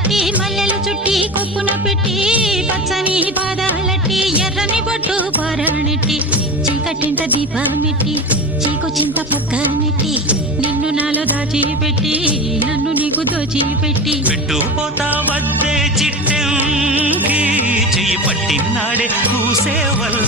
కట్టి మల్లెలు చుట్టి కొప్పున పెట్టి పచ్చని పాదాలట్టి ఎర్రని బొట్టు పారాణెట్టి చీకటింట దీపమెట్టి చీకు చింత పక్క నెట్టి నిన్ను నాలో దాచిపెట్టి నన్ను నీకు దోచిపెట్టి పెట్టుపోతా వద్దే చిట్టెంకి చెయ్యి పట్టినాడే కూసేవల్